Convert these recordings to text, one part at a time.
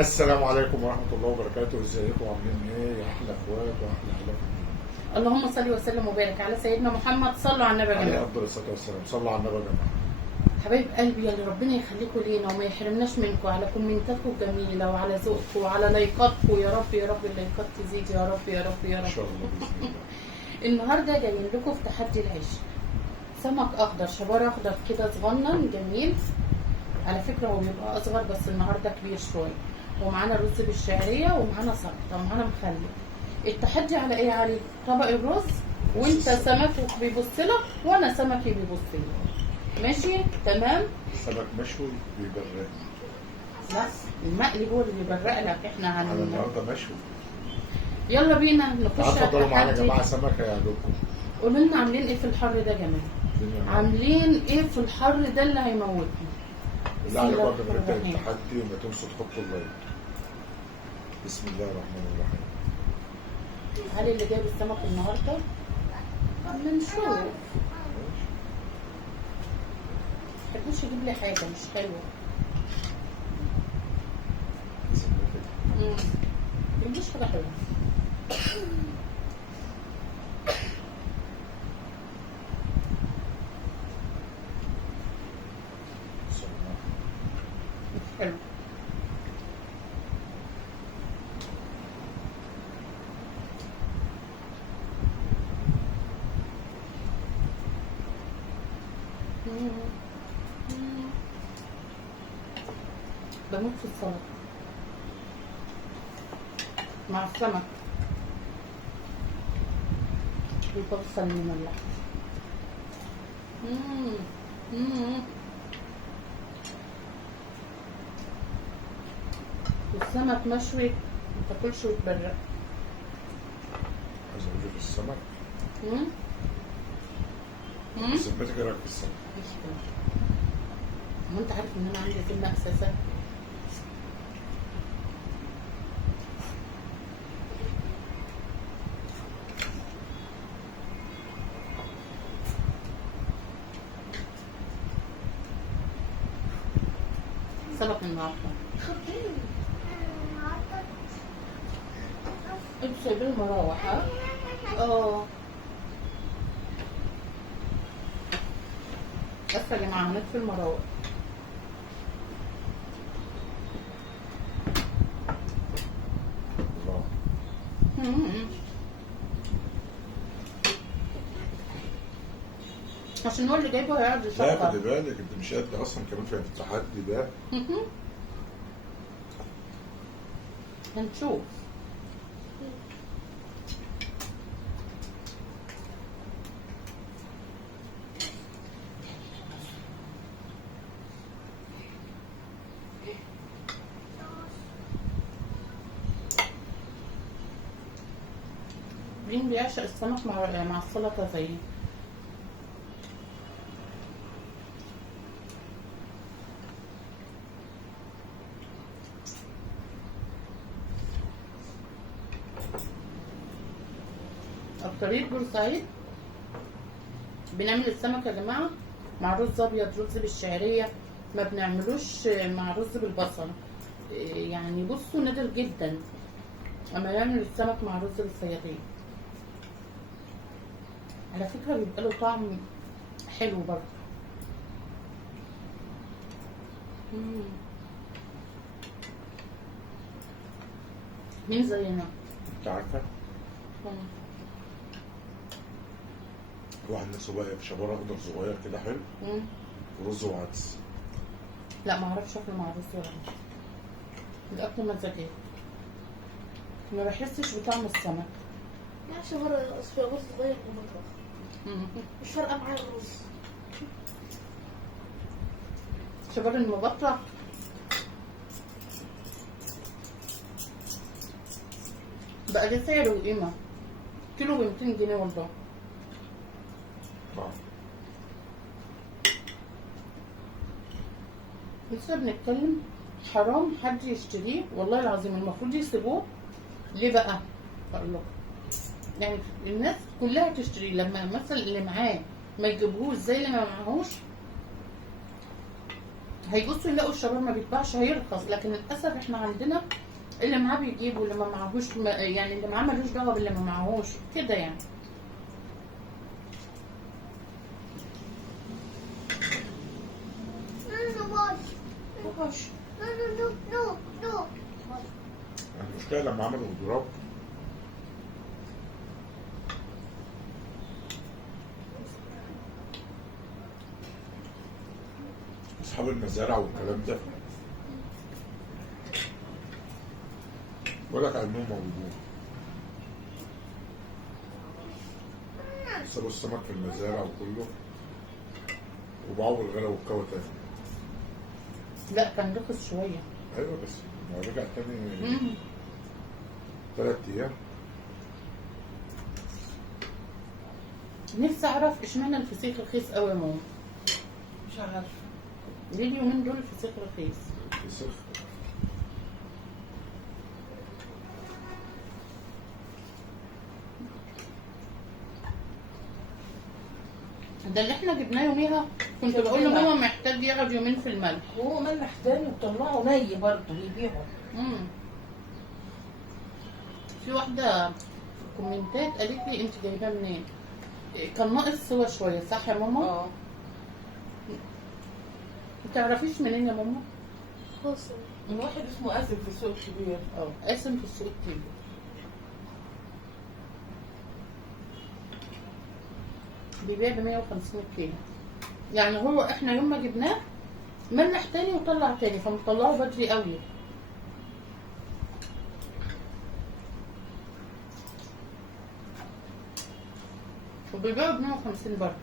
السلام عليكم ورحمة الله وبركاته، ازيكم عاملين ايه يا احلى اخوات واحلى احلى. اللهم صل وسلم وبارك على سيدنا محمد. صلوا على النبي يا عليه جماعه. افضل الصلاة والسلام، صلوا على النبي يا جماعة. حبايب قلبي يا اللي ربنا يخليكم لينا وما يحرمناش منكم، على كومنتاتكم الجميله وعلى ذوقكم وعلى لايكاتكم، يا رب يا رب اللايكات تزيد يا رب يا رب يا ان رب. شاء الله باذن الله. النهارده جايين لكم في تحدي العيش. سمك اخضر، شبار اخضر كده صغنن جميل. على فكره هو بيبقى اصغر بس النهارده كبير شويه. ومعانا رز بالشعريه ومعانا سلطه ومعانا مخلل. التحدي على ايه يا علي؟ طبق الرز وانت سمكك بيبص لك وانا سمكي بيبص لي. ماشي تمام. سمك مشوي بيبرق. لا المقلي هو اللي بيبرق لك. احنا على النهارده مشوي. يلا بينا نخش على اتفضلوا معانا يا التحدي. جماعة، سمكة يعجبكم. قولوا لنا عاملين ايه في الحر ده يا جماعه؟ الدنيا معانا. عاملين ايه في الحر ده اللي هيموتنا؟ بالله عليكم قبل ما نبدا الرحيم. التحدي وما تنسوا تحطوا اللايك. بسم الله الرحمن الرحيم. علي اللي جايب السمك النهارده بنشوف. متحبوش يجيب لي حاجه مش حلوه. مجيبليش حاجه حلوه. حلو. بموت في السلطه مع السمك والبصل المملح. والسمك مشوي ما تاكلش وتبرق. عايز اقول لك السمك. مم؟ مم؟ ذمتك ايه رايك في السمك؟ مش كده. هو انت عارف ان انا عندي سمنه اساسا؟ سمك النهارده انتوا سايبين المراوح ها؟ بس يا جماعه هنطفي المراوح. الله. عشان هو اللي جايبه هيقعد لا يشطر. خدي بالك، انت مش قد اصلا كمان في التحدي ده. هنشوف. مين بيعشق السمك مع السلطه زيي؟ أكترية بورسعيد بنعمل السمك يا جماعة مع رز أبيض، رز بالشعرية، ما بنعملوش مع رز بالبصل. يعني بصوا نادر جدا أما نعمل السمك مع رز بالصيادية. على فكرة بيبقى له طعم حلو برضه. مين زينا؟ انت عارفه واحد نفسه بقى في شبار اخضر صغير كده حلو ورز وعدس. لا ما اعرفش اكله مع رز ولا عدس. الاكل مزاجي ما بحسش بطعم السمك. لا شهر رز صغير في المطبخ مش فارقه معايا الرز. شباب المبطرة بقى ليه سعر وقيمة. كيلو ب 200 جنيه والله. لسه بنتكلم حرام حد يشتريه والله العظيم، المفروض يسيبوه. ليه بقى؟ اقول لكم يعني الناس كلها تشتريه، لما مثلا اللي معاه ما يجيبهوش زي اللي ما معهوش هيبصوا يلاقوا الشباب ما بيتباعش هيرخص، لكن للاسف احنا عندنا اللي معاه بيجيب واللي ما معهوش يعني اللي معاه ملوش دعوه باللي ما معهوش كده يعني. باش. المشكله لما عملوا اضراب اصحاب المزارع والكلام ده بقول لك انهم موجودين، سابوا السمك في المزارع وكله وباعوا بالغلا والكوى تاني. لا كان رخص شويه. ايوه بس ما رجع تاني 3 ايام. نفسي اعرف اشمعنى الفسيخ رخيص قوي يا ماما. مش عارفه ليه اليومين دول الفسيخ رخيص؟ فسخ ده اللي احنا جبناه يوميها كنت بقول لماما محتاج يقعد يومين في الملح. هو ملح تاني وطلعه ني برضه يبيعه. في واحده في الكومنتات قالت لي انت جايباه منين؟ كان ناقص سوا شويه صح يا ماما؟ ما تعرفيش منين يا ماما؟ خاصة من واحد اسمه آسف في السوق الكبير. قاسم في السوق الكبير. بيبيع ب 150 كيلو. يعني هو احنا يوم ما جبناه ملح تاني وطلع تاني فمطلعه بدري قوي. وبيبيعوا ب 150 برضه.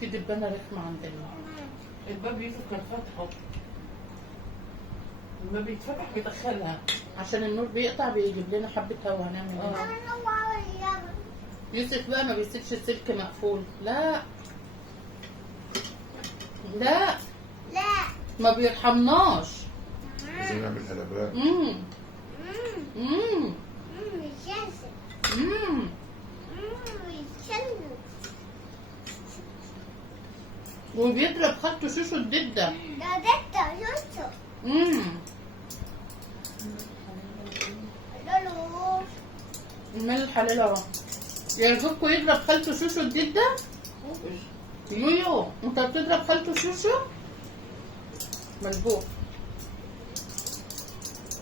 في دبانة رخمة عندنا. الباب يوسف كان فاتحه. الباب يتفتح بيدخلها. عشان النور بيقطع بيجيب لنا حبة هوا هنعمل ايه؟ يوسف بقى ما بيسيبش السلك مقفول. لا لا ما بيرحمناش. عايزين نعمل قلبان. وبيضرب خالته شوشو الددة. المال الحلال اهو. يعجبكوا يضرب خالته شوشو الددة؟ يويو انت بتضرب خالته شوشو؟ ملبوخ.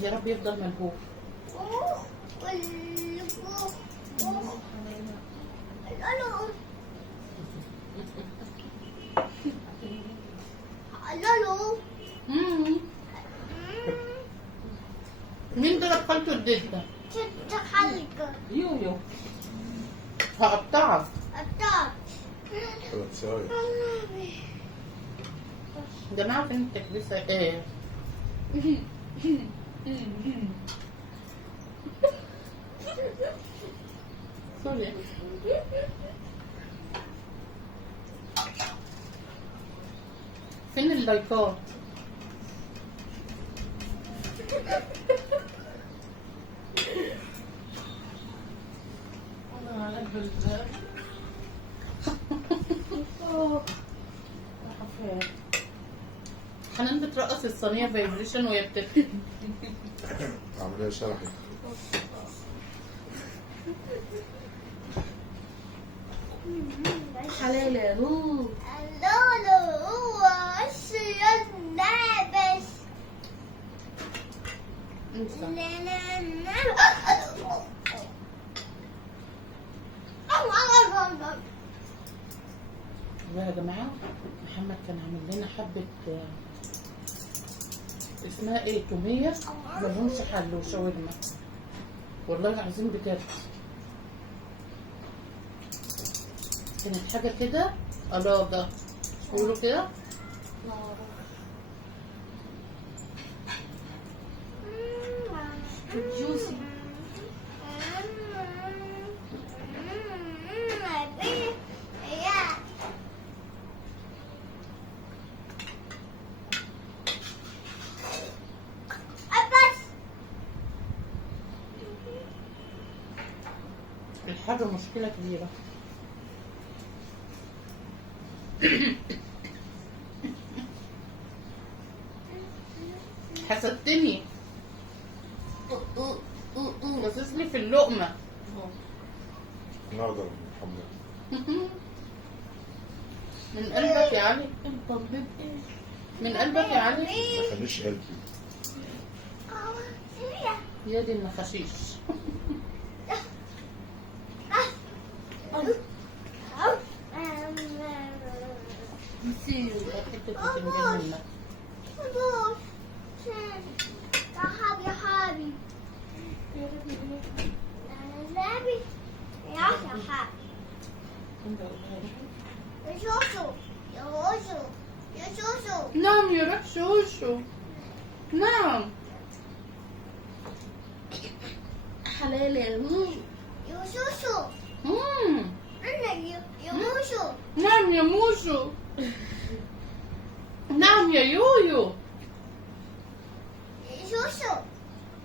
يا رب يفضل ملبوخ. مين ضرب خالته الددة؟ يو هقطعك. 3 ساعات. جماعة فين التكبيسة ايه؟ سوري. فين اللايكات؟ انا على قلب حنان بترقص الصينية فايبريشن وهي بتاكل. عملية شرحي. حلال يا نور. يا جماعة محمد كان عامل لنا حبة اسمها ايه تومية ملهمش حل وشاورما والله العظيم بجد كانت حاجة كده قلاضة يقولوا كده. جوسي. الحاجة مشكلة كبيرة. حسدتني. بصص لي في اللقمه. انا اقدر الحمد لله. من قلبك يا علي، من قلبك يا علي. ما تخليش قلبي. يا دي النخاشيش. نسيت حته بتنجان منك. نعم يا روح شوشو، نعم. حلال مم. يوشو نعم يا موشو. نعم يا يويو. شوشو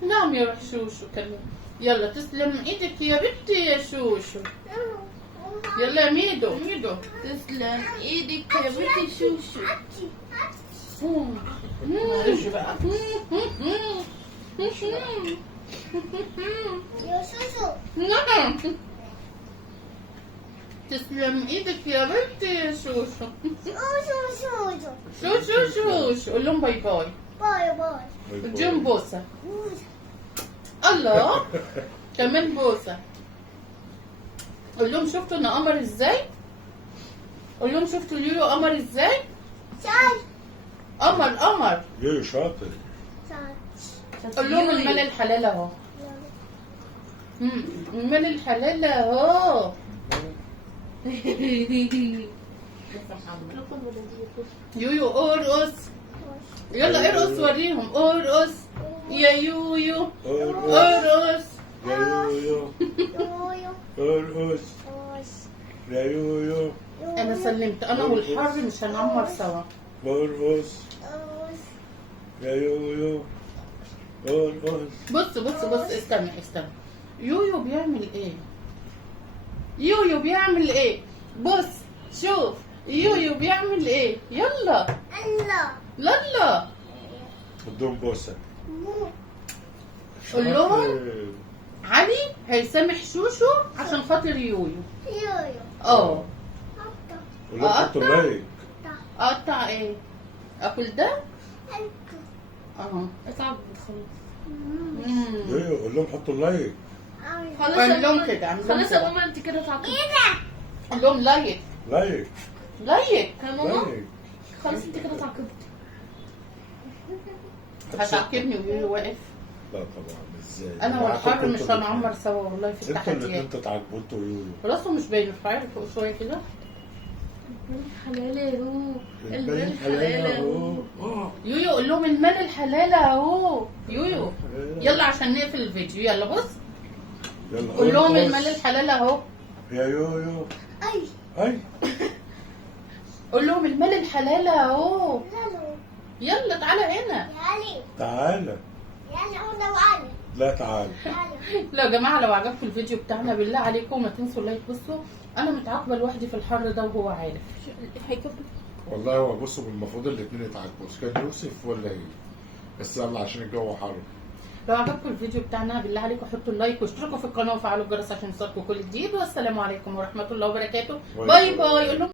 نعم يا روح شوشو كمان. يلا تسلم ايدك يا بنتي يا شوشو. يلا يا ميدو، ميدو تسلم ايدك يا بنتي شوشو. معلش بقى. يا شوشو نعم. تسلم ايدك يا بنتي يا شوشو. شوشو شوشو شوشو. قول لهم باي باي. باي باي. اديهم بوسه. الله. كمان بوسه. قول لهم شفتوا انا قمر ازاي؟ قول لهم شفتوا اليويو قمر ازاي؟ شاي قمر قمر. يو شاطر. قول لهم المال الحلال اهو. المال الحلال اهو. يويو ارقص. يلا ارقص وريهم ارقص يا يويو ارقص. يا يويو ارقص. يا يويو انا سلمت، انا والحر مش هنعمر سوا. ارقص. يا يويو ارقص. بص بص بص، استنى استنى. يويو بيعمل ايه؟ يويو بيعمل ايه؟ بص شوف يويو بيعمل ايه. يلا لالا. ادهم بوسه. قول لهم علي هيسامح شوشو عشان خاطر يويو. اه. قول لهم حطوا لايك. اقطع ايه؟ اكل ده؟ اه. اتعب خلاص. يويو قول لهم حطوا لايك. خلاص اعمل لهم كده، اعمل لهم خلاص يا كده. ماما انت كده تعبت. قول لهم لايك لايك لايك. يا ماما لايك. خلاص انت كده تعبت. هتعاقبني ويويو واقف. لا طبعا ازاي. انا والحر مش هنعمر سوا والله في انتوا التحديات. الاثنين تتعاقبوا انتوا ويويو. راسه مش باين، ارفعي فوق شويه كده. حلال اهو. البين حلال اهو. يويو قول لهم المال الحلال اهو. يويو يلا عشان نقفل الفيديو. يلا بص يلا قول لهم ارقص. المال الحلال اهو. يا يويو اي اي. قول لهم المال الحلال اهو. يلا تعالى هنا. تعالى. لا تعالى. لا يا جماعه لو عجبكم الفيديو بتاعنا بالله عليكم ما تنسوا اللايك. بصوا انا متعاقبه لوحدي في الحر ده وهو عارف. هيكبر. والله هو بصوا المفروض الاثنين يتعاقبوا، كان يوسف ولا ايه؟ بس يلا عشان الجو حر. لو عجبكم الفيديو بتاعنا بالله عليكم حطوا اللايك واشتركوا في القناه وفعلوا الجرس عشان يوصلكم كل جديد. والسلام عليكم ورحمه الله وبركاته. باي باي. قول لهم